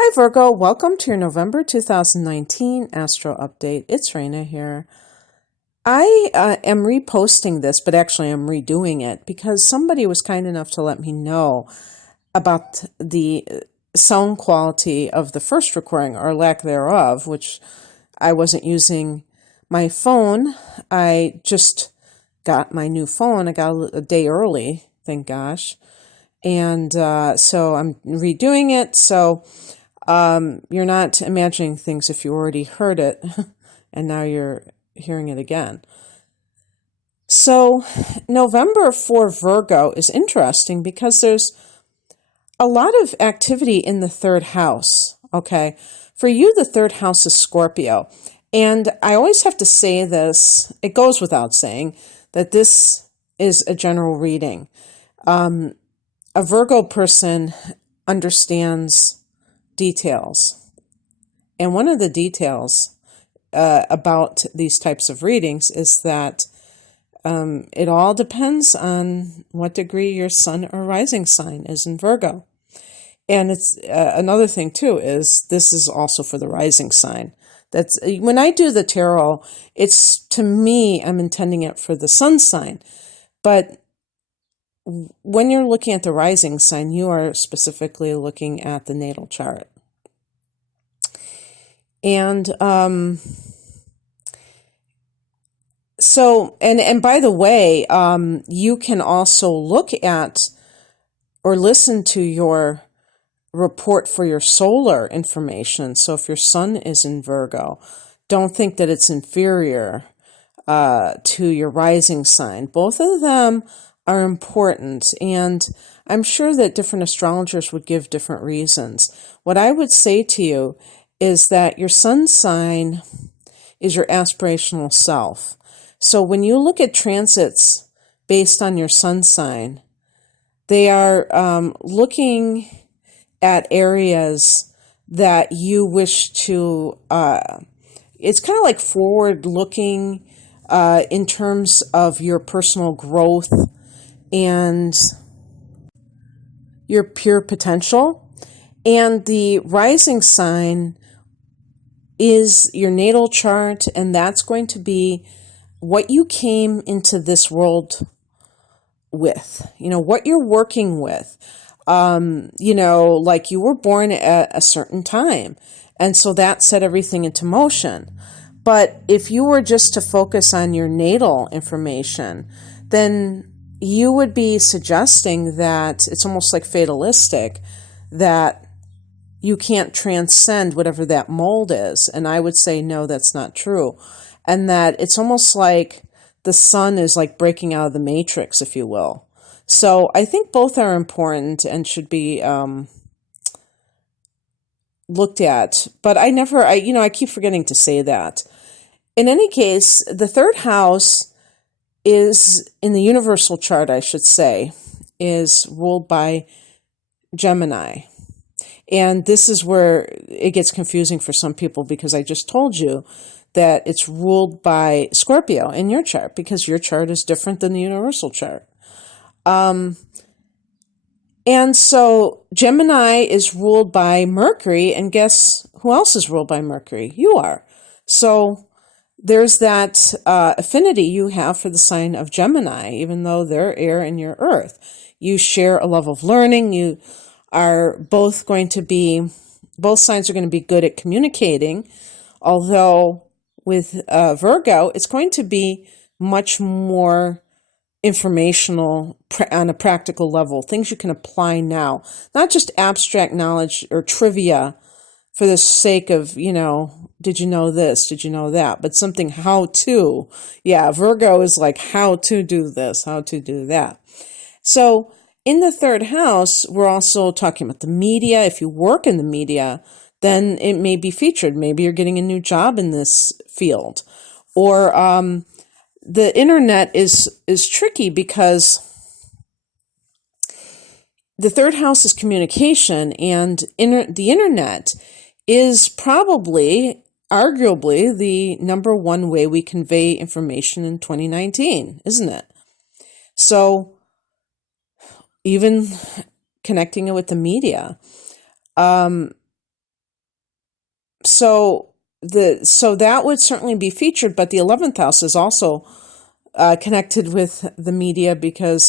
Hi Virgo, welcome to your November 2019 Astro Update. It's Raina here. I am reposting this, but actually I'm redoing it because somebody was kind enough to let me know about the sound quality of the first recording, or lack thereof, which I wasn't using my phone. I just got my new phone. I got a day early, thank gosh. And so I'm redoing it. So you're not imagining things if you already heard it and now you're hearing it again. So November for Virgo is interesting because there's a lot of activity in the third house. Okay. For you, the third house is Scorpio. And I always have to say this, it goes without saying, that this is a general reading. A Virgo person understands details. And one of the details about these types of readings is that it all depends on what degree your sun or rising sign is in Virgo. And it's another thing too is this is also for the rising sign. That's when I do the tarot, it's, to me, I'm intending it for the sun sign. But when you're looking at the rising sign, you are specifically looking at the natal chart. And so, and by the way, you can also look at or listen to your report for your solar information. So if your sun is in Virgo, don't think that it's inferior to your rising sign. Both of them are important, and I'm sure that different astrologers would give different reasons. What I would say to you is that your sun sign is your aspirational self. So when you look at transits based on your sun sign, they are looking at areas that you wish to, it's kind of like forward looking in terms of your personal growth and your pure potential. And the rising sign is your natal chart, and that's going to be what you came into this world with, what you're working with. Like you were born at a certain time, and so that set everything into motion. But if you were just to focus on your natal information, then you would be suggesting that it's almost like fatalistic, that you can't transcend whatever that mold is. And I would say, no, that's not true. And that it's almost like the sun is like breaking out of the matrix, if you will. So I think both are important and should be looked at. But I keep forgetting to say that. In any case, the third house is, in the universal chart, I should say, is ruled by Gemini. And this is where it gets confusing for some people, because I just told you that it's ruled by Scorpio in your chart, because your chart is different than the universal chart. And so Gemini is ruled by Mercury, and guess who else is ruled by Mercury? You are. So there's that affinity you have for the sign of Gemini, even though they're air and you're earth. You share a love of learning. You are both signs are going to be good at communicating, although with Virgo, it's going to be much more informational on a practical level, things you can apply now, not just abstract knowledge or trivia for the sake of, did you know this? Did you know that? But something how to. Yeah, Virgo is like how to do this, how to do that. So in the third house, we're also talking about the media. If you work in the media, then it may be featured. Maybe you're getting a new job in this field. Or the internet is tricky because the third house is communication, and the internet is probably, arguably, the number one way we convey information in 2019, isn't it? So even connecting it with the media, So so that would certainly be featured, but the 11th house is also connected with the media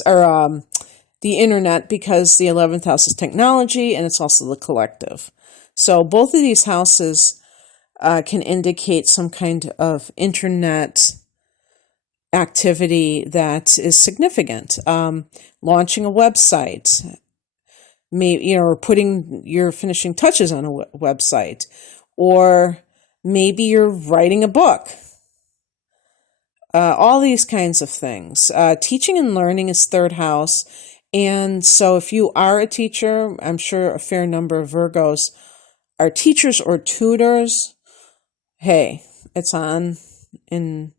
or the internet, because the 11th house is technology and it's also the collective. So both of these houses can indicate some kind of internet activity that is significant. Launching a website, maybe, or putting your finishing touches on a website, or maybe you're writing a book. All these kinds of things. Teaching and learning is third house. And so if you are a teacher, I'm sure a fair number of Virgos are teachers or tutors. Hey, it's on in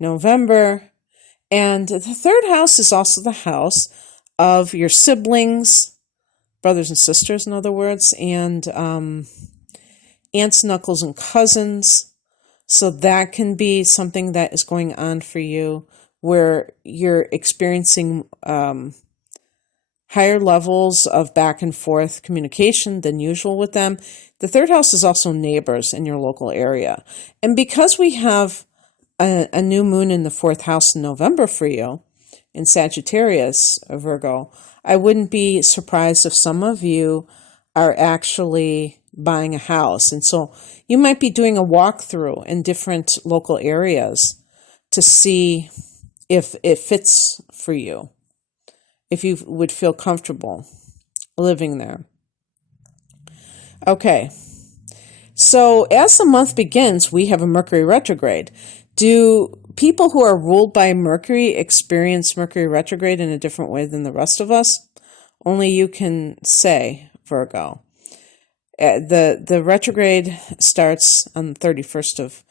November. And the third house is also the house of your siblings, brothers and sisters, in other words, and aunts and uncles and cousins. So that can be something that is going on for you, where you're experiencing higher levels of back and forth communication than usual with them. The third house is also neighbors in your local area. And because we have a new moon in the fourth house in November for you, in Sagittarius, Virgo, I wouldn't be surprised if some of you are actually buying a house. And so you might be doing a walkthrough in different local areas to see if it fits for you, if you would feel comfortable living there. Okay, so as the month begins, we have a Mercury retrograde. Do people who are ruled by Mercury experience Mercury retrograde in a different way than the rest of us? Only you can say, Virgo. The retrograde starts on the 31st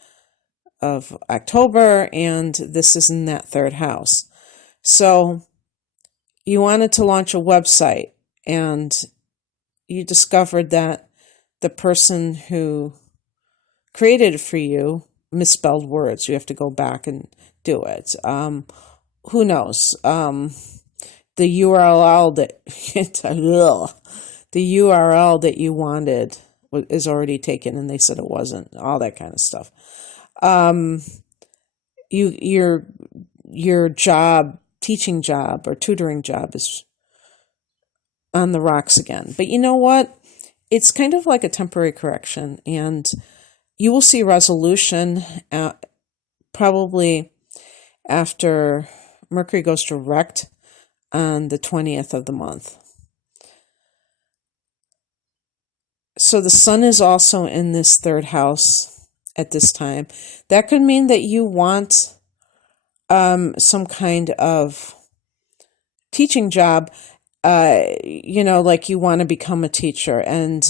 of October, and this is in that third house. So you wanted to launch a website, and you discovered that the person who created it for you misspelled words. You have to go back and do it. Who knows? The URL that you wanted is already taken, and they said it wasn't. All that kind of stuff. Your job, teaching job or tutoring job, is on the rocks again. But you know what? It's kind of like a temporary correction, and you will see resolution probably after Mercury goes direct on the 20th of the month. So the sun is also in this third house at this time. That could mean that you want some kind of teaching job, like you want to become a teacher and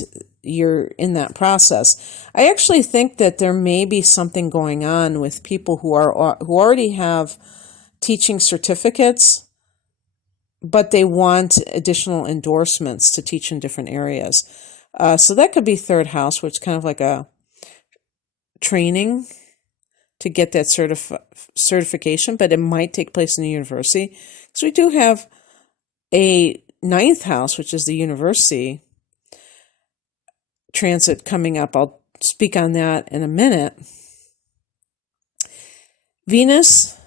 you're in that process. I actually think that there may be something going on with people who already have teaching certificates, but they want additional endorsements to teach in different areas. So that could be third house, which is kind of like a training to get that certification, but it might take place in the university. So we do have a ninth house, which is the university transit coming up. I'll speak on that in a minute. Venus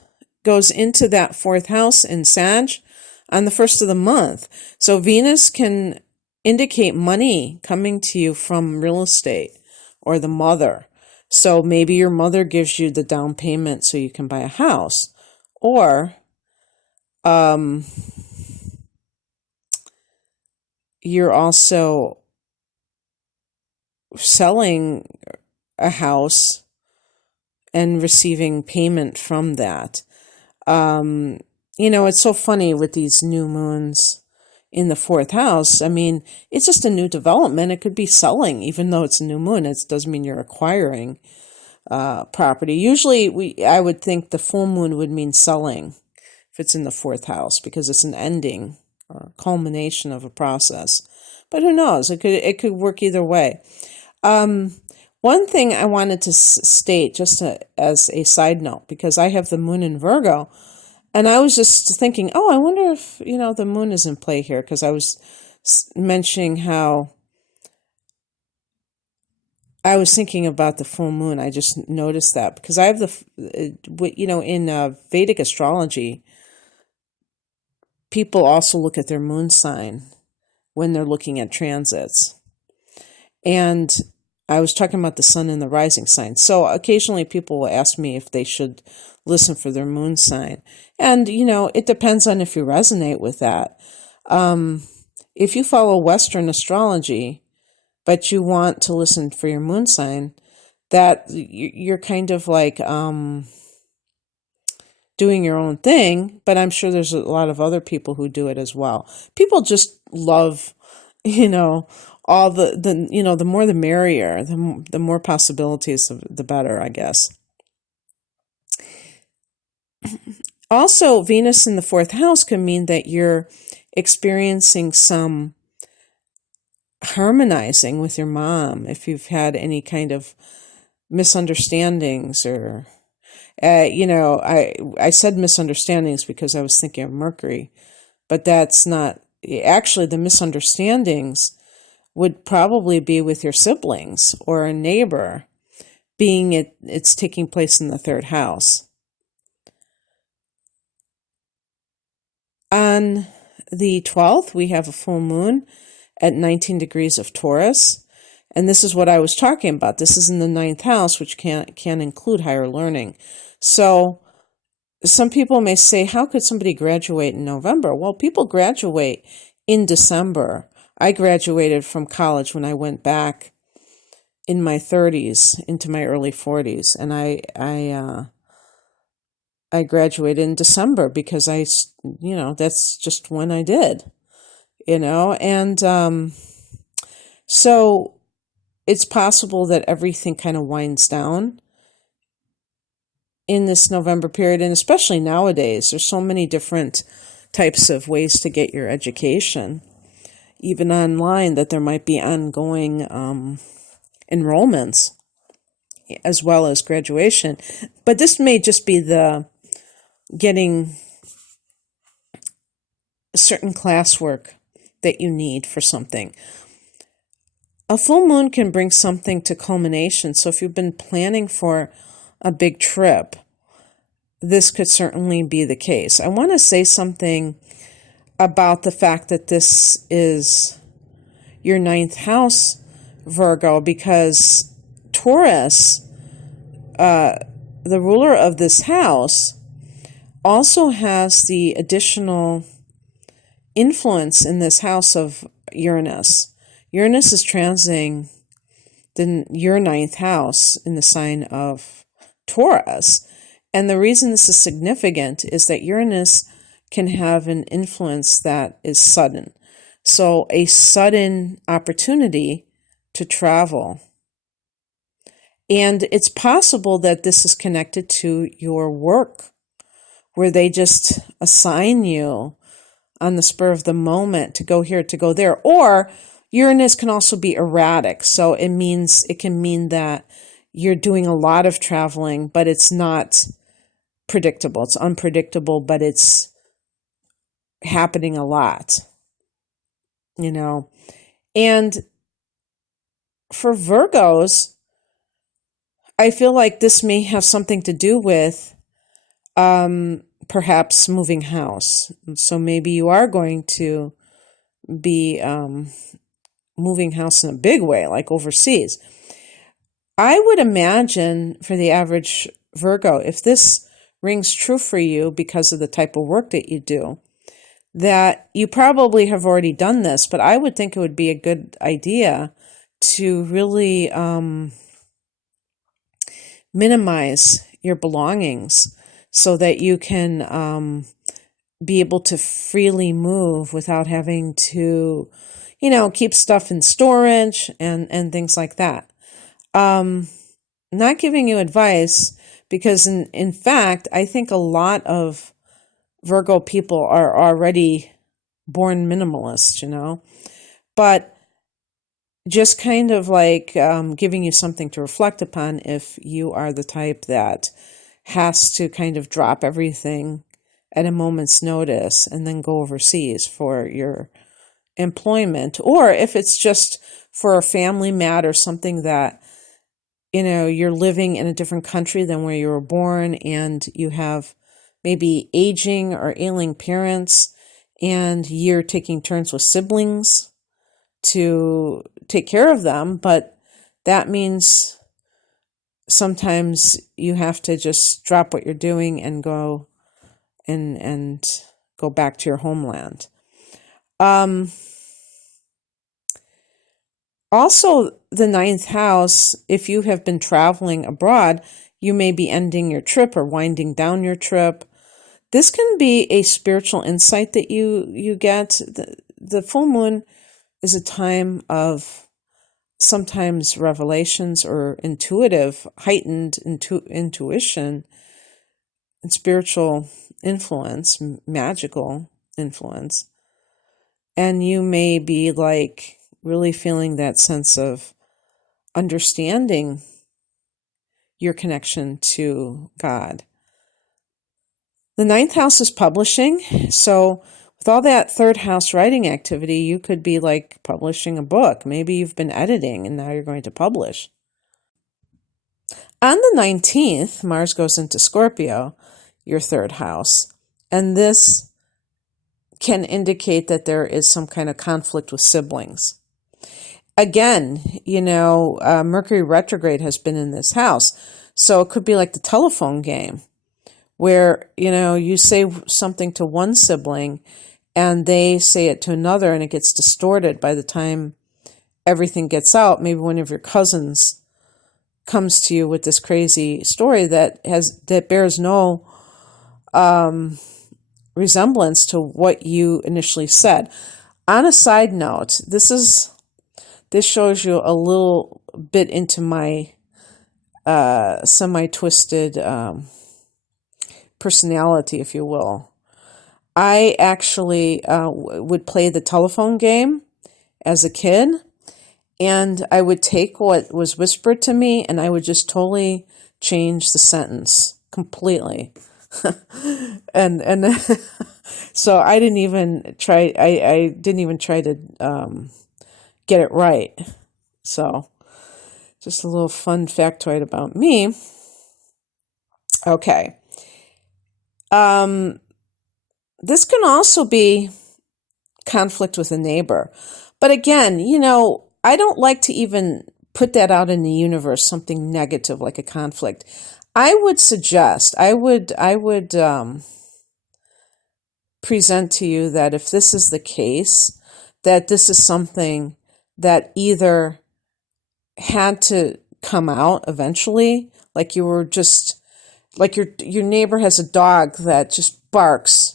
goes into that fourth house in Sag on the first of the month. So Venus can indicate money coming to you from real estate or the mother. So maybe your mother gives you the down payment so you can buy a house, or you're also selling a house and receiving payment from that. It's so funny with these new moons in the fourth house. I mean, it's just a new development. It could be selling, even though it's a new moon. It doesn't mean you're acquiring property. Usually, I would think the full moon would mean selling if it's in the fourth house, because it's an ending or culmination of a process. But who knows? It could work either way. One thing I wanted to state, just as a side note, because I have the moon in Virgo, and I was just thinking, I wonder if, the moon is in play here, because I was mentioning how I was thinking about the full moon. I just noticed that because I have in Vedic astrology, people also look at their moon sign when they're looking at transits. And I was talking about the sun and the rising sign. So occasionally people will ask me if they should listen for their moon sign. And, it depends on if you resonate with that. If you follow Western astrology, but you want to listen for your moon sign, that you're kind of like doing your own thing, but I'm sure there's a lot of other people who do it as well. People just love, all the more the merrier, the more possibilities, the better, I guess. Also, Venus in the fourth house can mean that you're experiencing some harmonizing with your mom if you've had any kind of misunderstandings or I said misunderstandings because I was thinking of Mercury, but that's not actually. The misunderstandings would probably be with your siblings or a neighbor, being it's taking place in the third house. On the 12th, we have a full moon at 19 degrees of Taurus. And this is what I was talking about. This is in the ninth house, which can include higher learning. So some people may say, how could somebody graduate in November? Well, people graduate in December. I graduated from college when I went back in my 30s into my early 40s. And I graduated in December because that's just when I did, and so it's possible that everything kind of winds down in this November period. And especially nowadays, there's so many different types of ways to get your education, even online, that there might be ongoing enrollments as well as graduation. But this may just be the getting certain classwork that you need for something. A full moon can bring something to culmination. So if you've been planning for a big trip, this could certainly be the case. I want to say something about the fact that this is your ninth house, Virgo, because Taurus, the ruler of this house, also has the additional influence in this house of Uranus. Uranus is transiting your ninth house in the sign of Taurus. And the reason this is significant is that Uranus can have an influence that is sudden. So a sudden opportunity to travel. And it's possible that this is connected to your work, where they just assign you on the spur of the moment to go here, to go there. Or Uranus can also be erratic. So it can mean that you're doing a lot of traveling, but it's not predictable. It's unpredictable, but it's happening a lot, And for Virgos, I feel like this may have something to do with perhaps moving house. So maybe you are going to be moving house in a big way, like overseas. I would imagine for the average Virgo, if this rings true for you because of the type of work that you do, that you probably have already done this, but I would think it would be a good idea to really minimize your belongings so that you can be able to freely move without having to, keep stuff in storage and things like that. Not giving you advice because in fact, I think a lot of Virgo people are already born minimalists, but just kind of like giving you something to reflect upon if you are the type that has to kind of drop everything at a moment's notice and then go overseas for your employment, or if it's just for a family matter, something that you're living in a different country than where you were born, and you have maybe aging or ailing parents, and you're taking turns with siblings to take care of them. But that means sometimes you have to just drop what you're doing and go and go back to your homeland. Also, the ninth house, if you have been traveling abroad, you may be ending your trip or winding down your trip. This can be a spiritual insight that you get. The full moon is a time of sometimes revelations or heightened intuition and spiritual influence, magical influence. And you may be like really feeling that sense of understanding your connection to God. The ninth house is publishing. So with all that third house writing activity, you could be like publishing a book. Maybe you've been editing and now you're going to publish. On the 19th, Mars goes into Scorpio, your third house. And this can indicate that there is some kind of conflict with siblings. Again, Mercury retrograde has been in this house. So it could be like the telephone game where, you say something to one sibling and they say it to another and it gets distorted by the time everything gets out. Maybe one of your cousins comes to you with this crazy story that bears no resemblance to what you initially said. On a side note, this shows you a little bit into my semi-twisted personality, if you will. I actually would play the telephone game as a kid, and I would take what was whispered to me and I would just totally change the sentence completely. and so I didn't even try. I didn't even try to get it right. So just a little fun factoid about me. Okay. This can also be conflict with a neighbor. But again, I don't like to even put that out in the universe, something negative like a conflict. I would present to you that if this is the case, that this is something that either had to come out eventually, like you were just, like your neighbor has a dog that just barks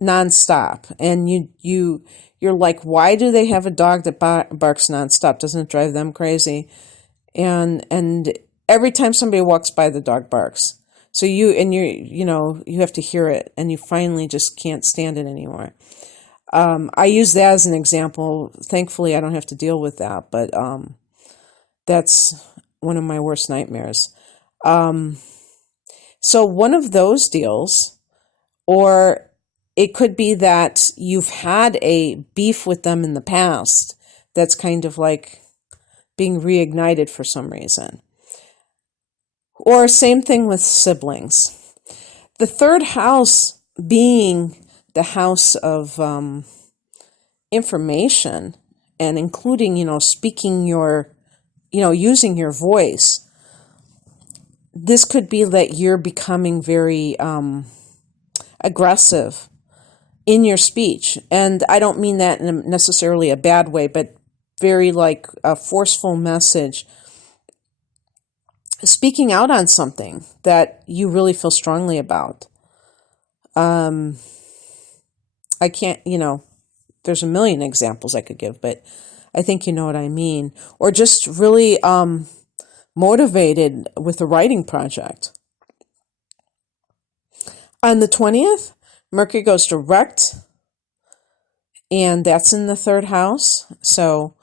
nonstop, and you're like, why do they have a dog that barks nonstop? Doesn't it drive them crazy? And every time somebody walks by, the dog barks. So you have to hear it, and you finally just can't stand it anymore. I use that as an example. Thankfully, I don't have to deal with that, but that's one of my worst nightmares. So one of those deals, or it could be that you've had a beef with them in the past that's kind of like being reignited for some reason. Or same thing with siblings. The third house being the house of information, and including, speaking using your voice. This could be that you're becoming very aggressive in your speech. And I don't mean that in necessarily a bad way, but very like a forceful message. Speaking out on something that you really feel strongly about. I can't, there's a million examples I could give, but I think you know what I mean. Or just really motivated with a writing project. On the 20th, Mercury goes direct, and that's in the third house. So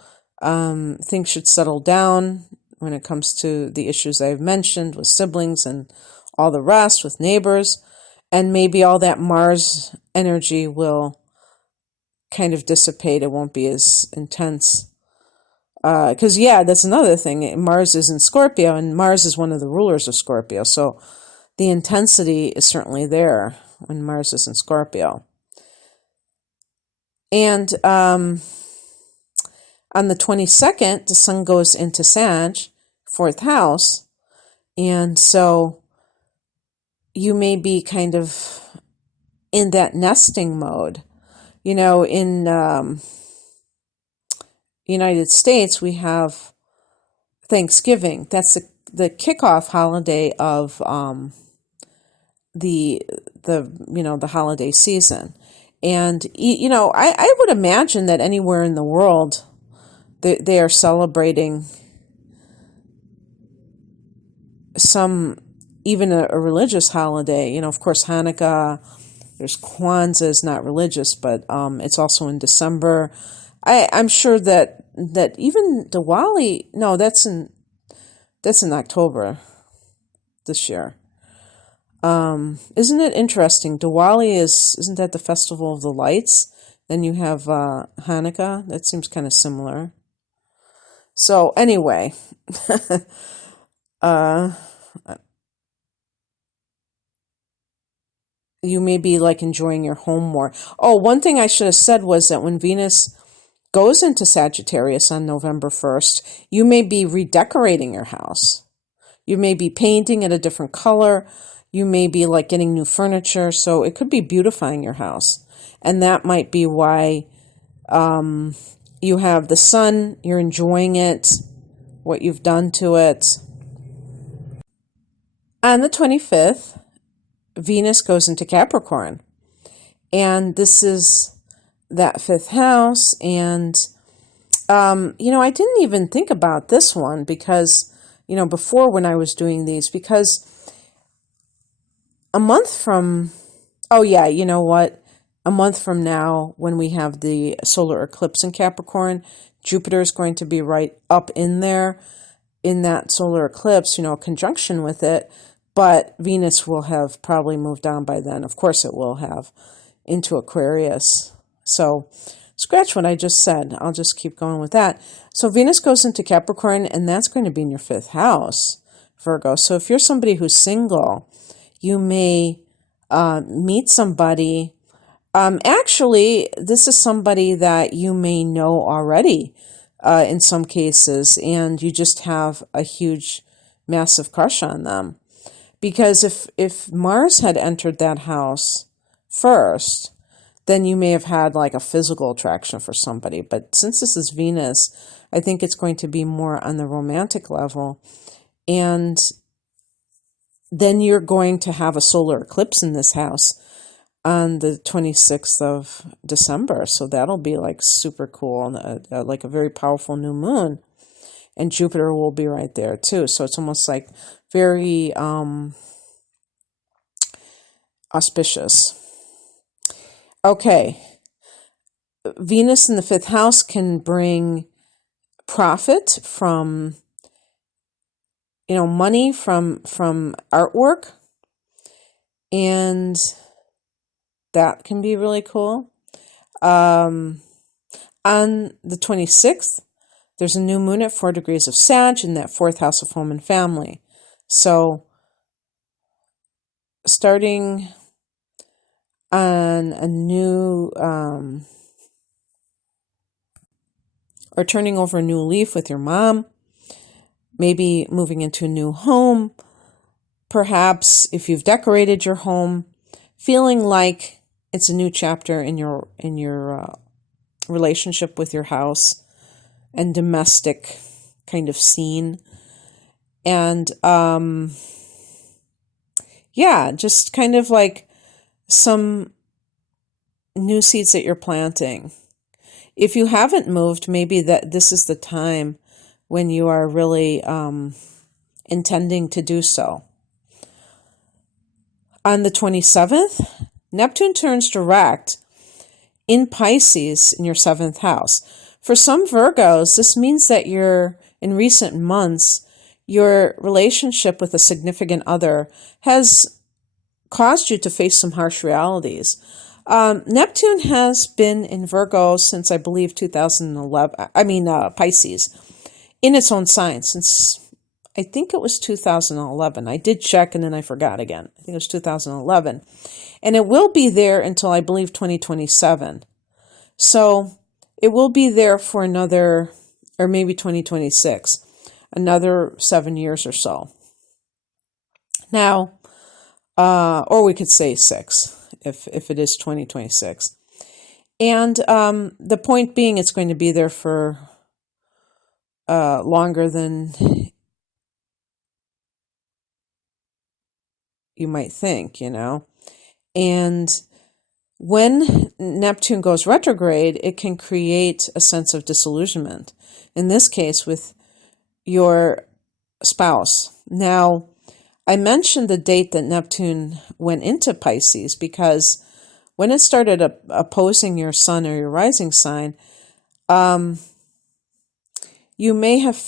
things should settle down when it comes to the issues I've mentioned with siblings and all the rest, with neighbors. And maybe all that Mars energy will kind of dissipate. It won't be as intense Because, yeah, that's another thing. Mars is in Scorpio, and Mars is one of the rulers of Scorpio. So the intensity is certainly there when Mars is in Scorpio. And on the 22nd, the sun goes into Sag, fourth house. And so you may be kind of in that nesting mode. You know, in United States, we have Thanksgiving. That's the kickoff holiday of the holiday season. And, I would imagine that anywhere in the world, they are celebrating even a religious holiday. Of course, Hanukkah, there's Kwanzaa, is not religious, but it's also in December. I'm sure that even Diwali, no, that's in October this year. Isn't it interesting? Diwali isn't that the festival of the lights? Then you have Hanukkah. That seems kind of similar. So anyway, you may be like enjoying your home more. Oh, one thing I should have said was that when Venus goes into Sagittarius on November 1st, you may be redecorating your house. You may be painting it a different color. You may be like getting new furniture. So it could be beautifying your house. And that might be why you have the sun, you're enjoying it, what you've done to it. On the 25th, Venus goes into Capricorn. And this is that fifth house. And, I didn't even think about this one because, before when I was doing these, because a month from, a month from now, when we have the solar eclipse in Capricorn, Jupiter is going to be right up in there in that solar eclipse, conjunction with it. But Venus will have probably moved on by then. Of course it will have, into Aquarius. So scratch what I just said. I'll just keep going with that. So Venus goes into Capricorn, and that's going to be in your fifth house, Virgo. So if you're somebody who's single, you may meet somebody. Actually, this is somebody that you may know already in some cases, and you just have a huge, massive crush on them. Because if Mars had entered that house first, then you may have had like a physical attraction for somebody. But since this is Venus, I think it's going to be more on the romantic level. And then you're going to have a solar eclipse in this house on the 26th of December. So that'll be like super cool, like a very powerful new moon. And Jupiter will be right there too. So it's almost like very auspicious. Okay. Venus in the fifth house can bring profit from, money from artwork. And that can be really cool. On the 26th, there's a new moon at 4 degrees of Sag in that fourth house of home and family. So starting on a new, or turning over a new leaf with your mom, maybe moving into a new home, perhaps if you've decorated your home, feeling like it's a new chapter in your relationship with your house and domestic kind of scene. And just kind of like some new seeds that you're planting. If you haven't moved, maybe that this is the time when you are really intending to do so. On the 27th, Neptune turns direct in Pisces in your seventh house. For some Virgos, this means that in recent months, your relationship with a significant other has caused you to face some harsh realities. Neptune has been in Virgo since, I believe, 2011. Pisces. in its own sign since I think it was 2011. I did check and then I forgot again. I think it was 2011. And it will be there until I believe 2027. So it will be there for another, or maybe 2026, another 7 years or so. Now, or we could say 6 if it is 2026. And the point being, it's going to be there for longer than you might think, you know. And when Neptune goes retrograde, it can create a sense of disillusionment, in this case with your spouse. Now, I mentioned the date that Neptune went into Pisces because when it started opposing your sun or your rising sign, you may have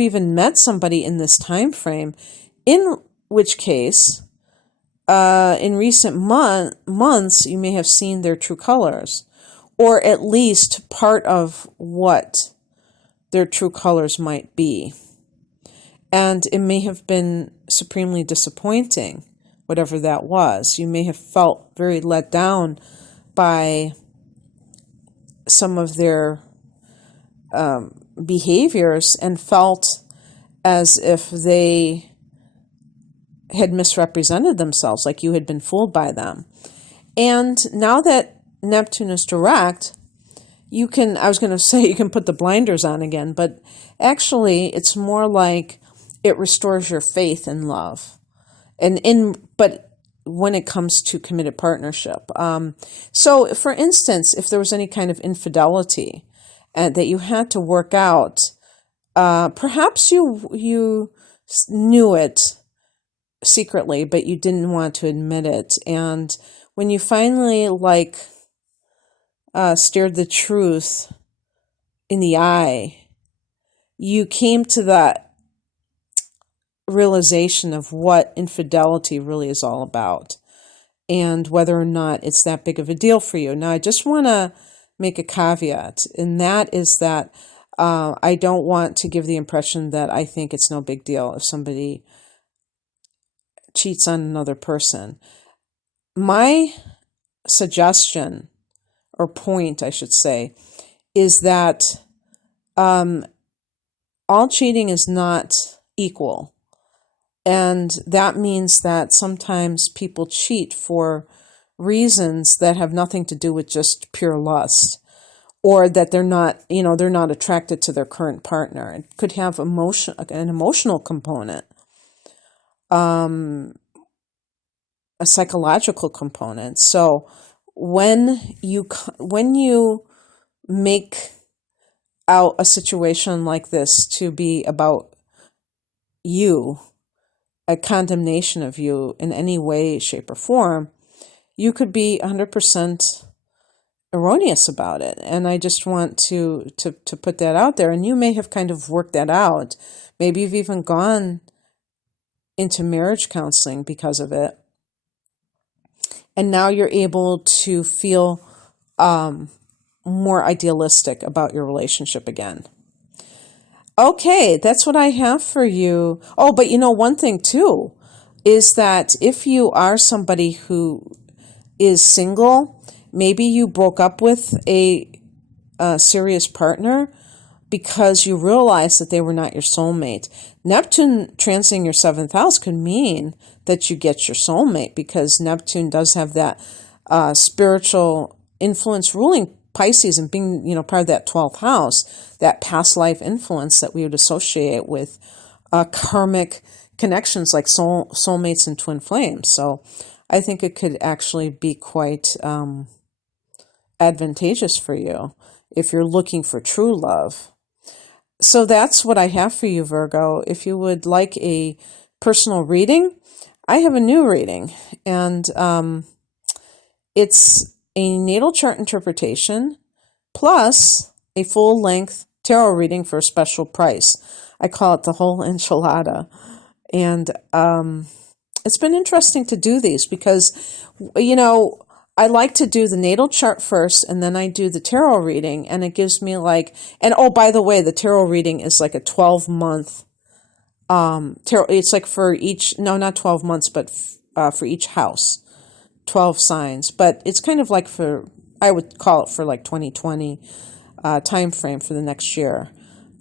even met somebody in this time frame, in which case, in recent months, you may have seen their true colors, or at least part of what their true colors might be. And it may have been supremely disappointing, whatever that was. You may have felt very let down by some of their behaviors and felt as if they had misrepresented themselves, like you had been fooled by them. And now that Neptune is direct, you can put the blinders on again, but actually it's more like it restores your faith in love. But when it comes to committed partnership. So for instance, if there was any kind of infidelity that you had to work out, perhaps you knew it secretly, but you didn't want to admit it. And when you finally stared the truth in the eye, you came to that realization of what infidelity really is all about and whether or not it's that big of a deal for you. Now, I just want to make a caveat, and that is that I don't want to give the impression that I think it's no big deal if somebody cheats on another person. My suggestion, or point, I should say, is that all cheating is not equal. And that means that sometimes people cheat for reasons that have nothing to do with just pure lust, or that they're not attracted to their current partner. It could have an emotional component, a psychological component. So when you make out a situation like this to be about you, a condemnation of you in any way, shape, or form, you could be 100% erroneous about it. And I just want to put that out there. And you may have kind of worked that out. Maybe you've even gone into marriage counseling because of it. And now you're able to feel more idealistic about your relationship again. Okay, that's what I have for you. Oh, but one thing too is that if you are somebody who is single, maybe you broke up with a serious partner because you realized that they were not your soulmate. Neptune transiting your 7th house could mean that you get your soulmate, because Neptune does have that spiritual influence ruling Pisces and being, part of that 12th house, that past life influence that we would associate with karmic connections like soulmates and twin flames. So I think it could actually be quite advantageous for you if you're looking for true love. So that's what I have for you, Virgo. If you would like a personal reading, I have a new reading, and it's a natal chart interpretation plus a full-length tarot reading for a special price. I call it the whole enchilada. And it's been interesting to do these because, I like to do the natal chart first, and then I do the tarot reading, and it gives me like, and oh, by the way, the tarot reading is like a 12-month tarot. It's like for each, no, not 12 months, but for each house, 12 signs. But it's kind of like for, I would call it for like 2020 time frame for the next year.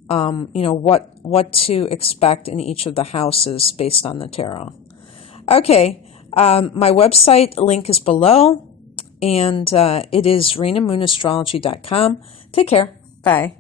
You know, what to expect in each of the houses based on the tarot. Okay, my website link is below, and it is ReinaMoonAstrology.com. Take care. Bye.